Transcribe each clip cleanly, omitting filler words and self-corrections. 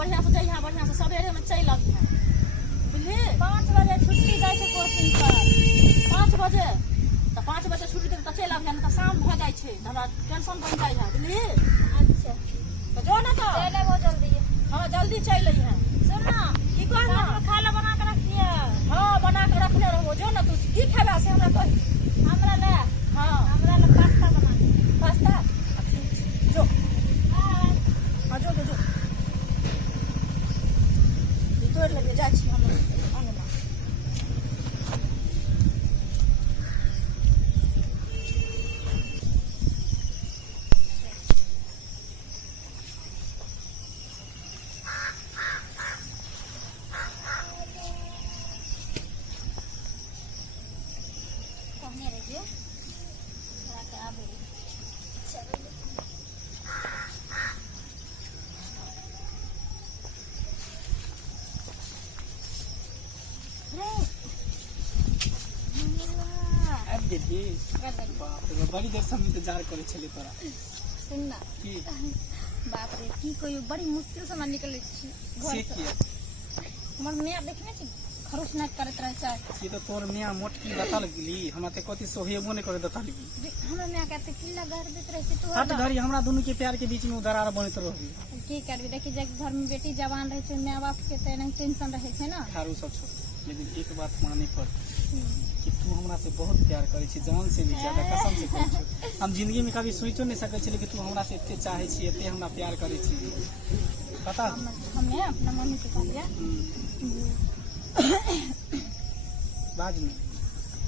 बढ़िया से जइहा, बढ़िया से सवेरे में चल अबिहा, बुझली। 5 बजे छुट्टी दै छै कोचिंग पर। 5 बजे तो 5 बजे छुट्टी देते तो चल अबिहा, नहीं तो शाम भ जाए छे, हमरा टेंशन बन जाए है, बुझली। अच्छा तो जो ना तो चले वो जल्दी। हाँ जल्दी चल अइहा। सुन ना, की कहना, खाना बना के रखिए। हाँ बना के रखले रहो। जो ना तू की खेबा से हमरा कही। हमरा ले हाँ पास्ता बना दे। पास्ता जो हां हाँ जो ये तोड़ लगे जाए छी हम अंगना। कहने रहिए थोड़ा के आबे चलो। अब दीदी बाप रे बड़ी देर से हम इंतजार करे छले तोरा। सुन ना, की बाप रे की कोई बड़ी मुश्किल से निकले छी घर से से। किया हमर मियां देखने छी खरोच नाच करत रहे छै। ये तो तोर मियां मोटकी बता लगली, हमरा ते कथि सोहेबो नहीं करे दता लगी। हमरा मियां कहते किला गाड़ देत रहे छै तू। हट घड़ी हमरा दोनों के प्यार के बीच में दरार बनत रही। की करबी, देखी जब घर में बेटी जवान रहे छै, माँ बाप के तो नहीं टेंशन रहे छै ना। खारू सब छोड़, लेकिन एक बात माने पर कि तू हमरा से बहुत प्यार करे छी, जान से भी ज्यादा, कसम से कहै छी। हम जिंदगी में कभी सोचो नहीं सकै छी कि तू हमरा से एते चाहे छी, एते हमरा प्यार करे छी, पता। हमें अपना मम्मी के कहलिए बाज में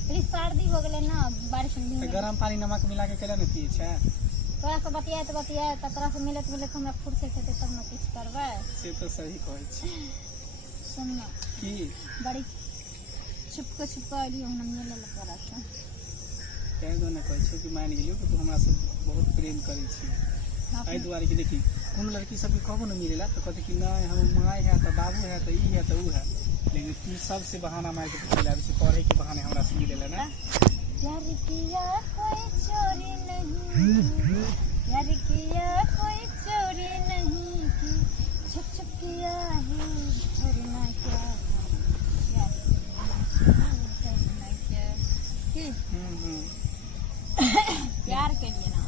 तेरी सर्दी हो गेले ना, बारिश में तो गरम पानी नमक मिला के केला न पिए छै। तोरा से बतियाए तोरा से मिलत हमरा फुर्सत हेतै तब ना कुछ करबै। से तो सही कहै छी। सुन ना, की बड़ी छुपके अलियो हम मिले ल तोरा से। कह दो न कहै छी कि मान गेलियो कि तू हमरा से बहुत प्रेम करे छी। एहि दुआरे कि देखी कोनो लड़की सब के कहबो न मिलेला तो कहते कि नहीं हम माय है तो बाबू है तो ई है तो ऊ है, लेकिन तू सबसे बहाना मार के चले आबे छी, पढ़े के बहाने हमरा से मिलेला ना। प्यार किया कोई चोरी नहीं, प्यार किया कोई चोरी नहीं की, छुप छुप किया है करना क्या, करना क्या की। प्यार के लिए ना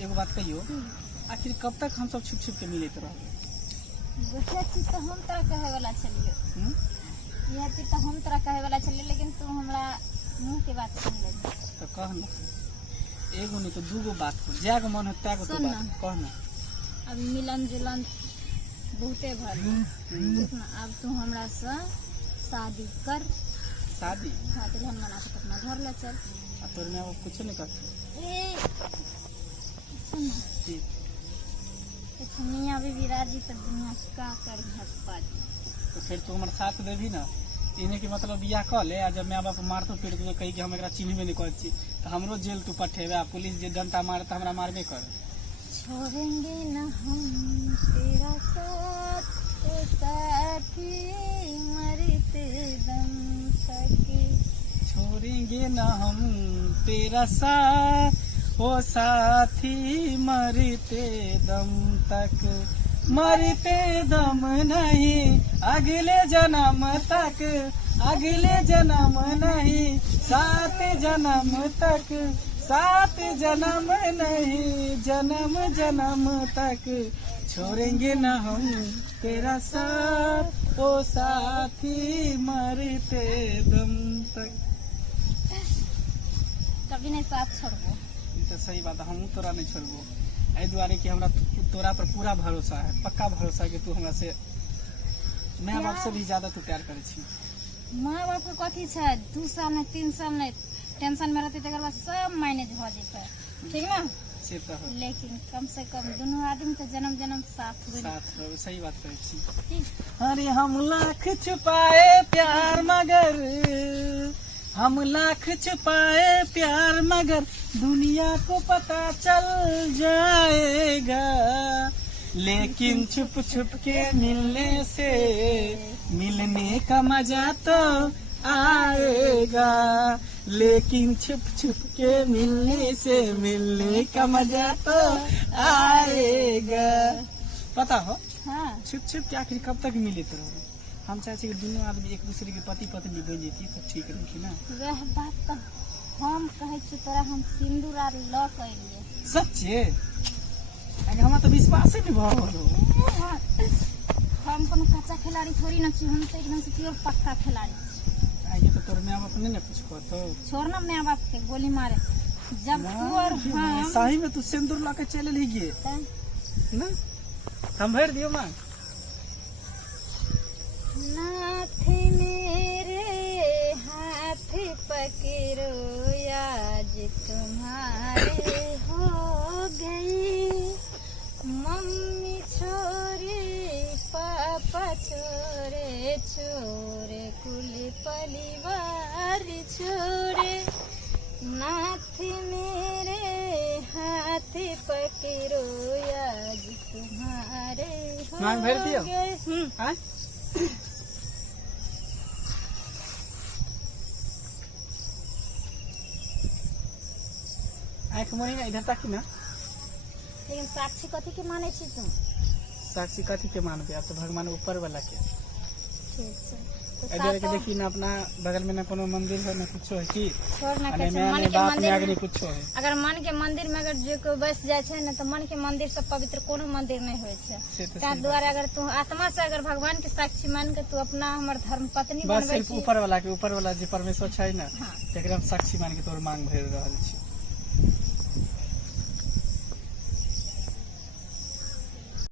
एगो बात कहियो, आखिर कब तक हम सब छुप छुप के मिलते रहबे? दूसरा चीज तो हम तोरा कहे वाला छलिए, यह चीज तो हम तोरा कहे वाला छलिए, लेकिन तू हमरा मुंह के बात सुन ले। तो कह न, एगो नहीं तो दूगो बात हो, जागो मन हो त्यागो तो सुन बात ना। कह न। अभी मिलन जुलन बहुते भर देख ना, अब तू हमरा से शादी कर। शादी हाँ दुल्हन बना के अपना घर ले चल। आ तोर में अब कुछ नहीं करते। ए सुन ना, ठीक एक मियाँ बीवी राजी तो दुनिया का करी हप्पाजी। तो फिर तू हमारे साथ देवी ना, इन्हें के मतलब बियाह कर ले। आ जब माँ बाप मारतो पीट तो कही कि हम एकरा चिन्हबे नहीं करछी तो हमरो जेल तू पठेबे, आ पुलिस जे डंटा मारे तो हमरा मारबे कर। छोड़ेंगे न हम तेरा साथ, ओ साथी मरते दम तक। छोड़ेंगे ना हम तेरा साथ, ओ साथी मरते दम तक, मरते दम नहीं अगले जन्म तक, अगले जन्म नहीं सात जन्म तक, सात जन्म नहीं जन्म जन्म तक, छोड़ेंगे ना हम तेरा साथ, ओ साथी मरते दम तक। कभी नहीं साथ छोड़बो। ई तो सही बात है, हम तोरा नहीं छोड़बो। एहि दुआरे कि हमरा तोरा पर पूरा भरोसा है, पक्का भरोसा है कि तू हमरा से माँ बाप से भी ज्यादा तू प्यार करे छी। माँ बाप के कथी छै, 2 साल नहीं 3 साल नहीं टेंशन में रहते तकर बाद सब मैनेज हो जेतै, ठीक ना। से तो है, लेकिन कम से कम दोनों आदमी के जन्म जन्म साथ हुए। साथ हो, सही बात करे छी। ठीक। अरे हम लाख छुपाए प्यार मगर, हम लाख छुपाए प्यार मगर दुनिया को पता चल जाएगा, लेकिन छुप छुप के मिलने से मिलने का मजा तो आएगा, लेकिन छुप छुप के मिलने से मिलने का मजा तो आएगा। पता हो हाँ छुप छुप के आखिर कब तक मिले तो हम चाहे कि दोनों आदमी एक दूसरे के पति पत्नी बन जेती तो ठीक रही ना। वह बात तो हम कहे छी तोरा हम सिंदूर आर ल कइलिए। सच्चे हमारा तो विश्वास ही नहीं भाव हम कोनो कच्चा खिलाड़ी थोड़ी ना छी, हम तो एकदम से प्योर पक्का खिलाड़ी छी। आगे तो तोर में अपने ने कुछ कहतो छोड़ना मैं बाप के गोली मारे जब तू और हम सही में तू सिंदूर ला के चले ही गे ना हम भर दियो मां नाथ मेरे हाथ पकड़ो आज तुम्हारे हो गई, मम्मी छोरे पापा छोरे छोरे कुल परिवार छोरे, नाथ मेरे हाथ पकड़ो आज तुम्हारे हो मां भर दियो गए। हां आँख मोनी ना इधर तक ना। लेकिन साक्षी कथी के माने छी तुम? साक्षी कथी के मानबे आप तो भगवान ऊपर वाला के। ठीक है तो इधर के देखी ना अपना बगल में ना कोनो मंदिर है ना कुछ है की छोड़ना अने के में मन ने के बाप में मंदिर आगे में, कुछ है अगर मन के मंदिर में अगर जो कोई बस जाए छे ना तो मन के मंदिर से पवित्र कोनो मंदिर नहीं होय छे। से तो तार द्वारा अगर तू आत्मा से अगर भगवान के साक्षी मान के तू अपना हमर धर्म पत्नी बस बनबै सिर्फ छी। ऊपर वाला के ऊपर वाला जे परमेश्वर छै ना हाँ। एकरा साक्षी मान के तोर मांग भर रहल छी।